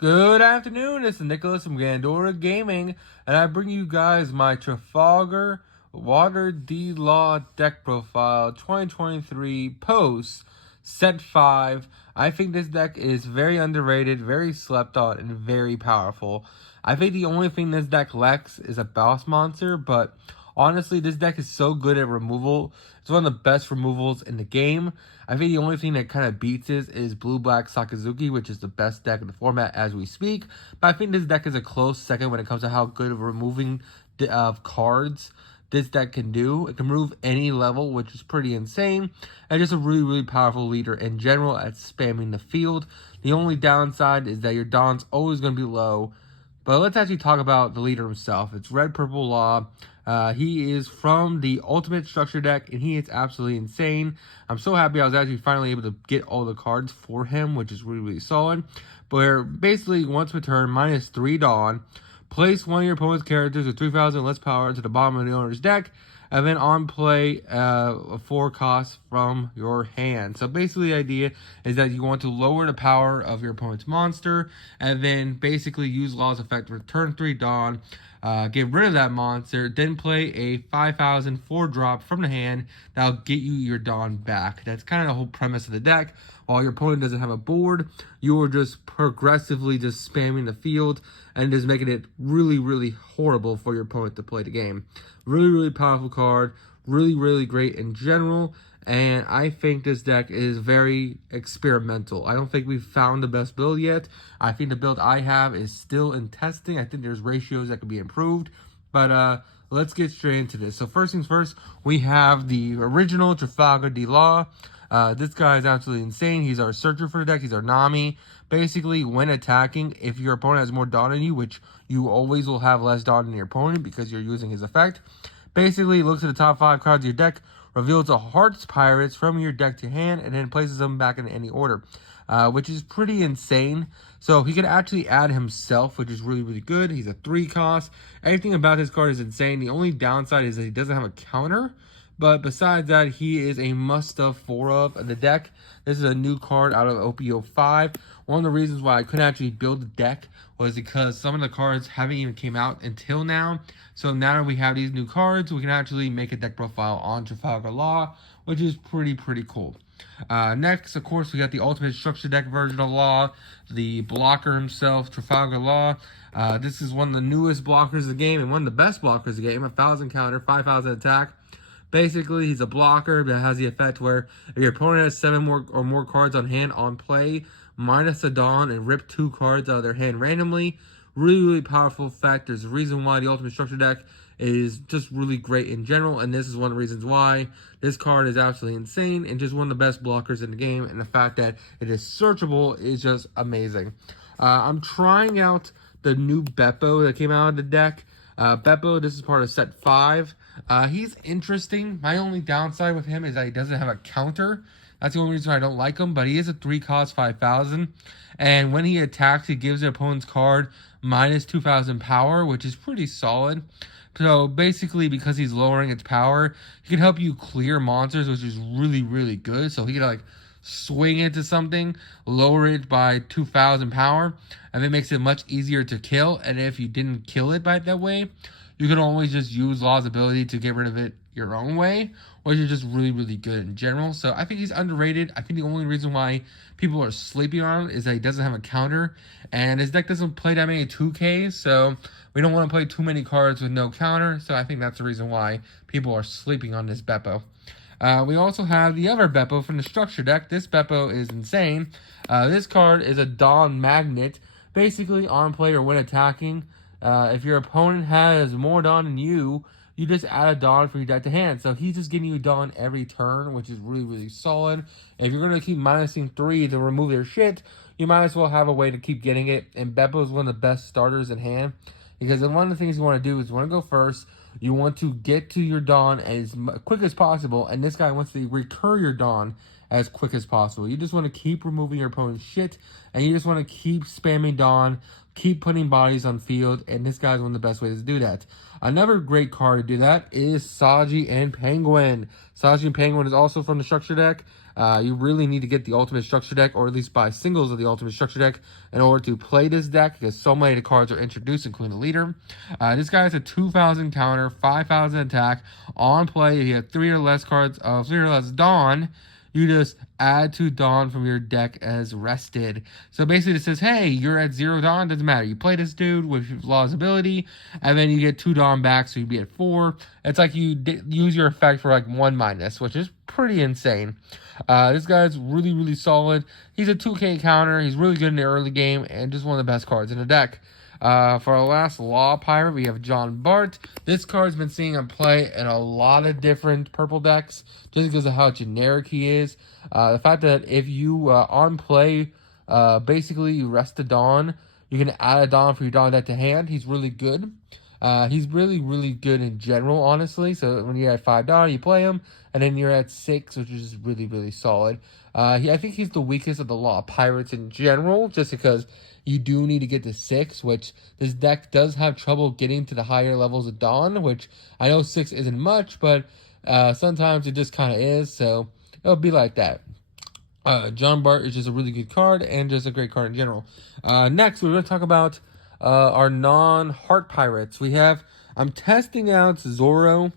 Good afternoon, this is Nicholas from Gandora Gaming, and I bring you guys my Trafalgar Water D Law deck profile 2023 post set 5. I think this deck is very underrated, very slept on, and very powerful. I think the only thing this deck lacks is a boss monster, but honestly, this deck is so good at removal. It's one of the best removals in the game. I think the only thing that kind of beats it is Blue-Black Sakazuki, which is the best deck in the format as we speak. But I think this deck is a close second when it comes to how good of removing cards this deck can do. It can remove any level, which is pretty insane. And just a really, really powerful leader in general at spamming the field. The only downside is that your Dawn's always going to be low. But let's actually talk about the leader himself. It's Red Purple Law. He is from the Ultimate Structure deck, and he is absolutely insane. I'm so happy I was actually finally able to get all the cards for him, which is really, really solid. Where basically, once per turn, -3 Dawn. Place one of your opponent's characters with 3,000 less power to the bottom of the owner's deck, and then on play, a 4 cost from your hand. So basically the idea is that you want to lower the power of your opponent's monster, and then basically use Law's effect with turn 3 Dawn, get rid of that monster, then play a 5,000 4-drop from the hand that'll get you your Dawn back. That's kind of the whole premise of the deck. While your opponent doesn't have a board, you are just progressively just spamming the field and just making it really, really horrible for your opponent to play the game. Really, really powerful card. Really, really great in general. And I think this deck is very experimental. I don't think we've found the best build yet. I think the build I have is still in testing. I think there's ratios that could be improved. But let's get straight into this. So first things first, we have the original Trafalgar D Law. This guy is absolutely insane. He's our searcher for the deck. He's our Nami. Basically, when attacking, if your opponent has more Dawn than you, which you always will have less Dawn than your opponent because you're using his effect, basically looks at the top 5 cards of your deck, reveals a Hearts Pirates from your deck to hand, and then places them back in any order, which is pretty insane. So he can actually add himself, which is really, really good. He's a 3 cost. Everything about this card is insane. The only downside is that he doesn't have a counter. But besides that, he is a must-have 4-of in the deck. This is a new card out of OPO 5. One of the reasons why I couldn't actually build the deck was because some of the cards haven't even came out until now. So now that we have these new cards, we can actually make a deck profile on Trafalgar Law, which is pretty cool. Next, of course, we got the Ultimate Structure deck version of Law, the blocker himself, Trafalgar Law. This is one of the newest blockers of the game and one of the best blockers of the game. 1,000 counter, 5,000 attack. Basically, he's a blocker that has the effect where if your opponent has 7 or more cards on hand on play, minus a Dawn and rip 2 cards out of their hand randomly. Really, really powerful effect. There's a reason why the Ultimate Structure deck is just really great in general, and this is one of the reasons why this card is absolutely insane and just one of the best blockers in the game, and the fact that it is searchable is just amazing. I'm trying out the new Beppo that came out of the deck. Beppo, this is part of set 5. He's interesting. My only downside with him is that he doesn't have a counter. That's the only reason I don't like him, but he is a 3 cost 5,000. And when he attacks, he gives the opponent's card minus 2,000 power, which is pretty solid. So basically, because he's lowering its power, he can help you clear monsters, which is really, really good. So he can like swing into something, lower it by 2,000 power, and it makes it much easier to kill. And if you didn't kill it by that way, you can always just use Law's ability to get rid of it your own way, which is just really, really good in general. So I think he's underrated. I think the only reason why people are sleeping on him is that he doesn't have a counter, and his deck doesn't play that many 2Ks, so we don't want to play too many cards with no counter. So I think that's the reason why people are sleeping on this Beppo. We also have the other Beppo from the Structure deck. This Beppo is insane. This card is a Dawn Magnet. Basically, on play or when attacking, if your opponent has more Dawn than you, you just add a Dawn from your deck to hand. So he's just giving you Dawn every turn, which is really, really solid. If you're going to keep minusing 3 to remove their shit, you might as well have a way to keep getting it. And Beppo is one of the best starters in hand. Because one of the things you want to do is you want to go first. You want to get to your Dawn as quick as possible. And this guy wants to recur your Dawn as quick as possible. You just want to keep removing your opponent's shit. And you just want to keep spamming Dawn. Keep putting bodies on field. And this guy's one of the best ways to do that. Another great card to do that is Saji and Penguin. Saji and Penguin is also from the Structure deck. You really need to get the Ultimate Structure Deck, or at least buy singles of the Ultimate Structure Deck in order to play this deck, because so many of the cards are introduced, including the leader. This guy has a 2,000 counter, 5,000 attack. On play, if you have 3 or less cards of 3 or less Dawn, you just add 2 Dawn from your deck as rested. So basically it says, hey, you're at 0 Dawn, doesn't matter. You play this dude with Law's ability, and then you get 2 Dawn back, so you'd be at 4. It's like you use your effect for like 1-, which is pretty insane. This guy's really, really solid. He's a 2K counter. He's really good in the early game, and just one of the best cards in the deck. For our last Law Pirate, we have John Bart. This card's been seeing him play in a lot of different purple decks, just because of how generic he is. The fact that if you, on play, basically you rest a Dawn, you can add a Dawn for your Dawn deck to hand. He's really good. He's really, really good in general, honestly. So when you're at 5 Dawn, you play him, and then you're at 6, which is really, really solid. I think he's the weakest of the Law Pirates in general, just because you do need to get to 6, which this deck does have trouble getting to the higher levels of Dawn, which I know 6 isn't much, but sometimes it just kind of is, so it'll be like that. John Bart is just a really good card, and just a great card in general. Next, we're going to talk about our non-Heart Pirates. I'm testing out Zoro.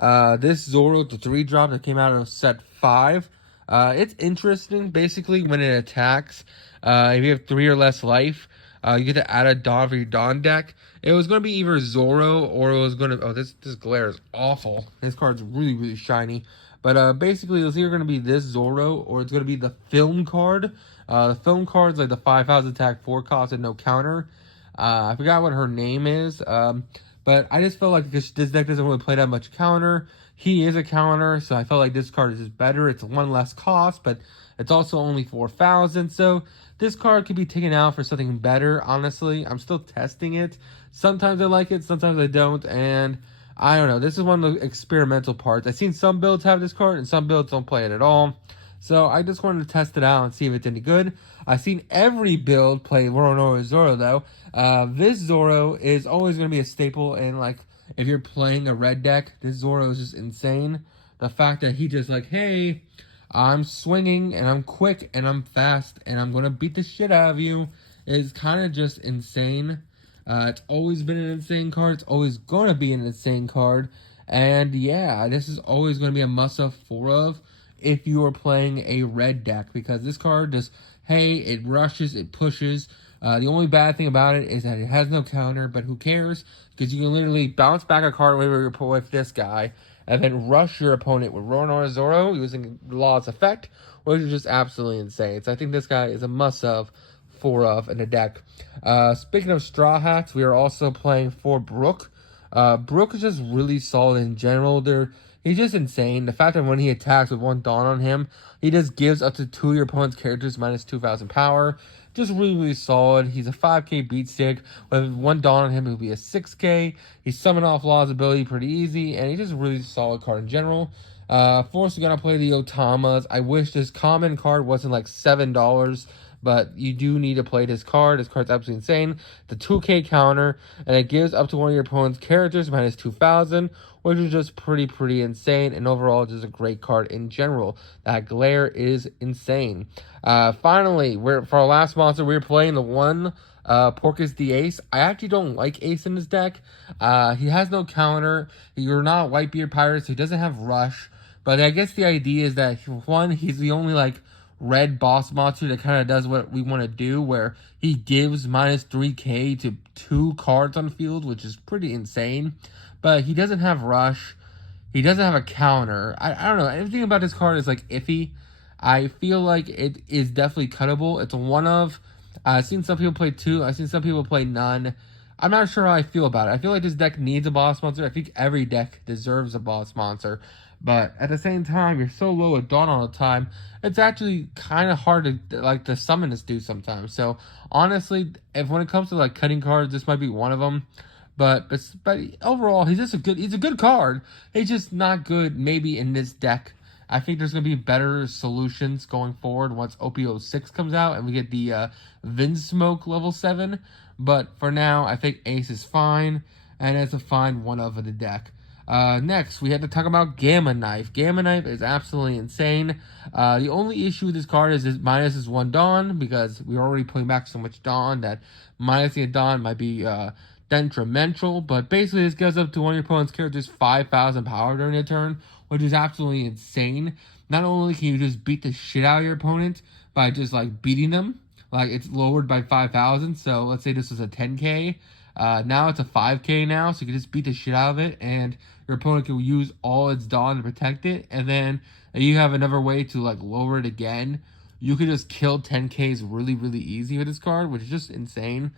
This Zoro, the 3-drop that came out of set 5. It's interesting, basically, when it attacks. If you have 3 or less life, you get to add a Dawn for your Dawn deck. It was going to be either Zoro, or it was going to... Oh, this glare is awful. This card's really, really shiny. But basically, it's either going to be this Zoro, or it's going to be the film card. The film card's like the 5,000 attack, 4 cost, and no counter. I forgot what her name is. But I just felt like this deck doesn't really play that much counter. He is a counter, so I felt like this card is just better. It's 1 less cost, but it's also only 4,000. So this card could be taken out for something better, honestly. I'm still testing it. Sometimes I like it, sometimes I don't, and I don't know. This is one of the experimental parts. I've seen some builds have this card, and some builds don't play it at all. So I just wanted to test it out and see if it's any good. I've seen every build play Roronoa Zoro, though. This Zoro is always going to be a staple, and like, if you're playing a red deck, this Zoro is just insane. The fact that he just like, hey, I'm swinging, and I'm quick, and I'm fast, and I'm going to beat the shit out of you, is kind of just insane. It's always been an insane card. It's always going to be an insane card. And yeah, this is always going to be a must-have 4 of if you are playing a red deck. Because this card just, hey, it rushes, it pushes. The only bad thing about it is that it has no counter, but who cares? Because you can literally bounce back a card with this guy, and then rush your opponent with Roronoa Zoro using Law's effect, which is just absolutely insane. So I think this guy is a must-have 4 of in the deck. Speaking of Straw Hats, we are also playing for Brook. Brook is just really solid in general. He's just insane. The fact that when he attacks with 1 Dawn on him, he just gives up to 2 of your opponent's characters minus 2,000 power. Just really, really solid. He's a 5k beat stick. With 1 Dawn on him, he'll be a 6k. He's summon off Law's ability pretty easy, and he's just a really solid card in general. Force, we gotta play the Otamas. I wish this common card wasn't like $7, but you do need to play this card. This card's absolutely insane. The 2k counter, and it gives up to 1 of your opponent's characters minus 2,000, which is just pretty insane, and overall just a great card in general. That glare is insane. Finally, for our last monster, we're playing the 1 Porcus the Ace. I actually don't like Ace in this deck. He has no counter. You're not Whitebeard Pirate, so he doesn't have Rush. But I guess the idea is that, 1, he's the only like red boss monster that kind of does what we want to do, where he gives minus 3k to 2 cards on the field, which is pretty insane. But he doesn't have Rush. He doesn't have a counter. I don't know. Everything about this card is like iffy. I feel like it is definitely cuttable. It's 1 of. I've seen some people play 2. I've seen some people play none. I'm not sure how I feel about it. I feel like this deck needs a boss monster. I think every deck deserves a boss monster. But at the same time, you're so low with Dawn all the time, it's actually kind of hard to summon this dude sometimes. So honestly, when it comes to like cutting cards, this might be one of them. But overall, he's a good card. He's just not good maybe in this deck. I think there's going to be better solutions going forward once OP06 comes out and we get the Vinsmoke level 7. But for now, I think Ace is fine, and it's a fine 1 of the deck. Next, we had to talk about Gamma Knife. Gamma Knife is absolutely insane. The only issue with this card is minus is 1 Dawn, because we're already putting back so much Dawn that minusing a Dawn might be detrimental. But basically, this gives up to one of your opponent's characters 5,000 power during a turn, which is absolutely insane. Not only can you just beat the shit out of your opponent by just like beating them, like it's lowered by 5,000. So let's say this was a 10k. Now it's a 5k now, so you can just beat the shit out of it, and your opponent can use all its Dawn to protect it, and then you have another way to like lower it again. You can just kill 10ks really, really easy with this card, which is just insane.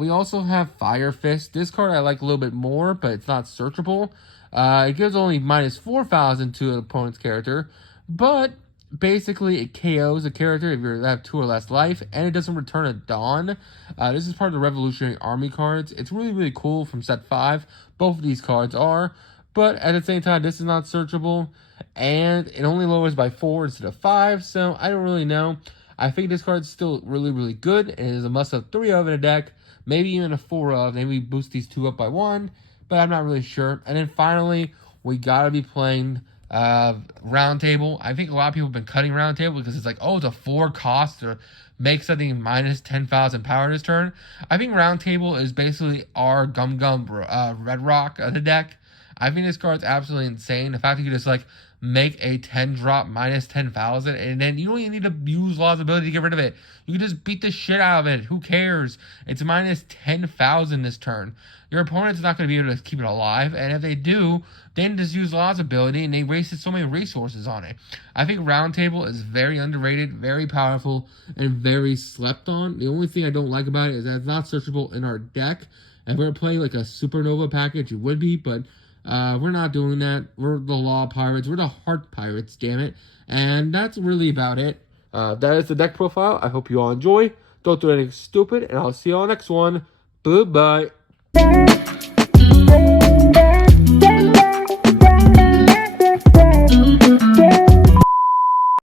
We also have Fire Fist. This card I like a little bit more, but it's not searchable. It gives only minus 4,000 to an opponent's character, but basically it KOs a character if you have 2 or less life, and it doesn't return a Dawn. This is part of the Revolutionary Army cards. It's really, really cool from set 5. Both of these cards are, but at the same time, this is not searchable, and it only lowers by 4 instead of 5, so I don't really know. I think this card's still really, really good, and it is a must-have 3 of in a deck, maybe even a 4 of, maybe boost these 2 up by 1, but I'm not really sure. And then finally, we gotta be playing Roundtable. I think a lot of people have been cutting Roundtable because it's like, oh, it's a 4 cost to make something minus 10,000 power this turn. I think Roundtable is basically our Gum Gum Red Rock of the deck. I think this card's absolutely insane. The fact that you just like make a 10 drop minus 10,000, and then you don't even need to use Law's ability to get rid of it. You can just beat the shit out of it. Who cares? It's minus 10,000 this turn. Your opponent's not going to be able to keep it alive, and if they do, then just use Law's ability, and they wasted so many resources on it. I think Roundtable is very underrated, very powerful, and very slept on. The only thing I don't like about it is that it's not searchable in our deck. If we were playing like a Supernova package, it would be, but we're not doing that. We're the Law Pirates. We're the Heart Pirates, damn it. And that's really about it. That is the deck profile. I hope you all enjoy. Don't do anything stupid, and I'll see you all next one. Bye-bye.